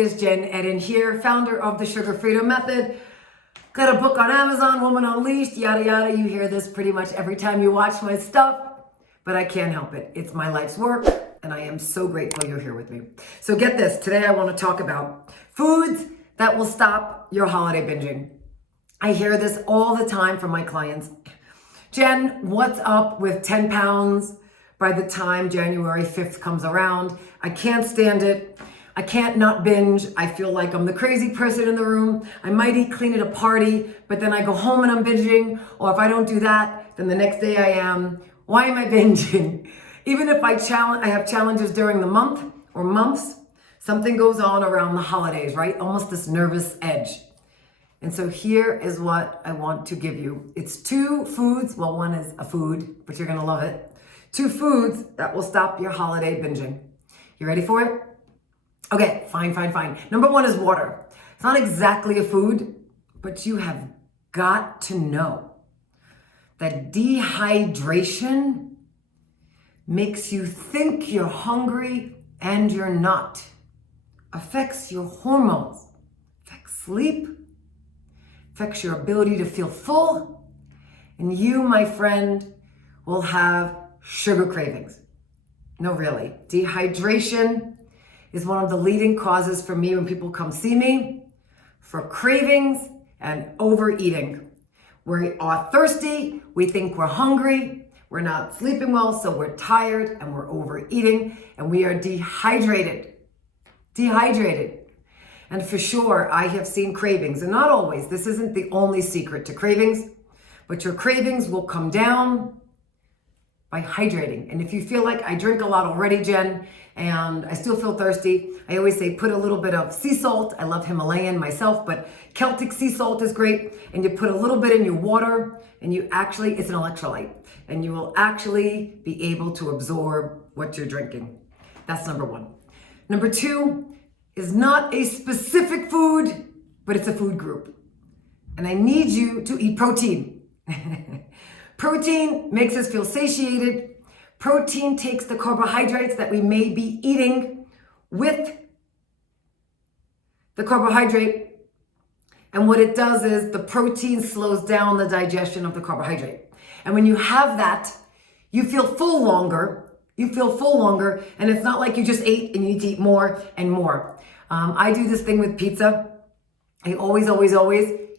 is Jen Eden here, founder of the Sugar Freedom Method. Got a book on Amazon, Woman Unleashed, yada yada. You hear this pretty much every time you watch my stuff, but I can't help it. It's my life's work, and I am so grateful you're here with me. So get this, today I want to talk about foods that will stop your holiday binging. I hear this all the time from my clients. Jen, what's up with 10 pounds by the time January 5th comes around? I can't stand it. I can't not binge. I feel like I'm the crazy person in the room. I might eat clean at a party, but then I go home and I'm binging. Or if I don't do that, then the next day I am. Why am I binging? Even if I have challenges during the month or months, something goes on around the holidays, right? Almost this nervous edge. And so here is what I want to give you. It's 2 foods. Well, one is a food, but you're gonna love it. 2 foods that will stop your holiday binging. You ready for it? Okay, fine. Number 1 is water. It's not exactly a food, but you have got to know that dehydration makes you think you're hungry and you're not. Affects your hormones, affects sleep, affects your ability to feel full, and you, my friend, will have sugar cravings. No, really. Dehydration is one of the leading causes for me when people come see me for cravings and overeating. We are thirsty, we think we're hungry, we're not sleeping well, so we're tired and we're overeating and we are dehydrated. And for sure, I have seen cravings, and not always. This isn't the only secret to cravings, but your cravings will come down by hydrating. And if you feel like I drink a lot already, Jen, and I still feel thirsty, I always say put a little bit of sea salt. I love Himalayan myself, but Celtic sea salt is great. And you put a little bit in your water, and it's an electrolyte, and you will actually be able to absorb what you're drinking. That's number 1. Number 2 is not a specific food, but it's a food group. And I need you to eat protein. Protein makes us feel satiated. Protein takes the carbohydrates that we may be eating with the carbohydrate. And what it does is the protein slows down the digestion of the carbohydrate. And when you have that, you feel full longer. And it's not like you just ate and you need to eat more and more. I do this thing with pizza. I always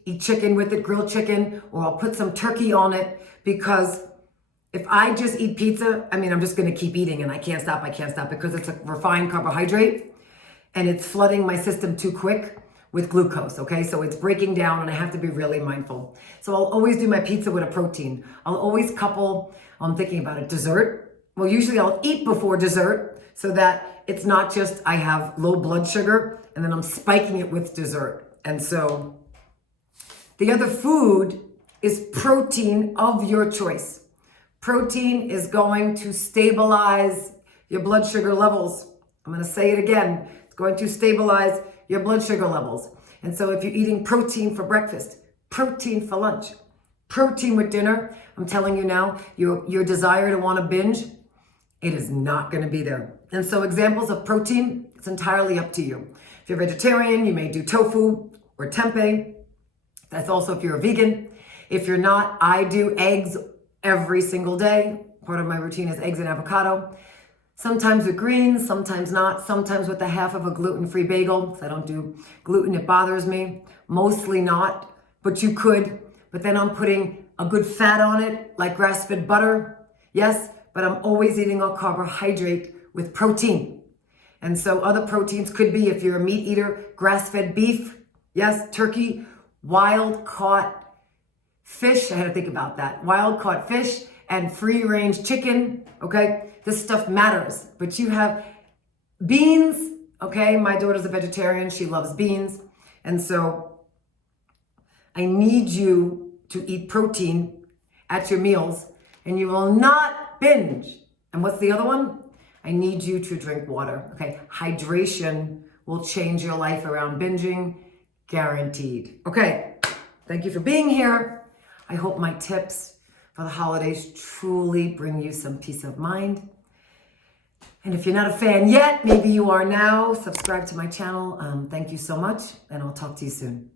eat chicken with it, grilled chicken, or I'll put some turkey on it, because if I just eat pizza, I'm just gonna keep eating and I can't stop because it's a refined carbohydrate and it's flooding my system too quick with glucose, okay? So it's breaking down and I have to be really mindful. So I'll always do my pizza with a protein. I'll always couple, I'm thinking about it, dessert. Well, usually I'll eat before dessert so that it's not just I have low blood sugar and then I'm spiking it with dessert. And so the other food is protein of your choice. Protein is going to stabilize your blood sugar levels. I'm going to say it again. It's going to stabilize your blood sugar levels. And so if you're eating protein for breakfast, protein for lunch, protein with dinner, I'm telling you now, your desire to want to binge, it is not going to be there. And so examples of protein, it's entirely up to you. If you're vegetarian, you may do tofu or tempeh. That's also if you're a vegan. If you're not, I do eggs every single day. Part of my routine is eggs and avocado. Sometimes with greens, sometimes not. Sometimes with the half of a gluten-free bagel. If I don't do gluten, it bothers me. Mostly not, but you could. But then I'm putting a good fat on it, like grass-fed butter. Yes, but I'm always eating a carbohydrate with protein. And so other proteins could be, if you're a meat eater, grass-fed beef. Yes, turkey, wild-caught fish. I had to think about that. Wild-caught fish and free-range chicken, okay? This stuff matters. But you have beans, okay? My daughter's a vegetarian. She loves beans. And so I need you to eat protein at your meals, and you will not binge. And what's the other one? I need you to drink water, okay? Hydration will change your life around binging, guaranteed. Okay, thank you for being here. I hope my tips for the holidays truly bring you some peace of mind. And if you're not a fan yet, maybe you are now. Subscribe to my channel. Thank you so much, and I'll talk to you soon.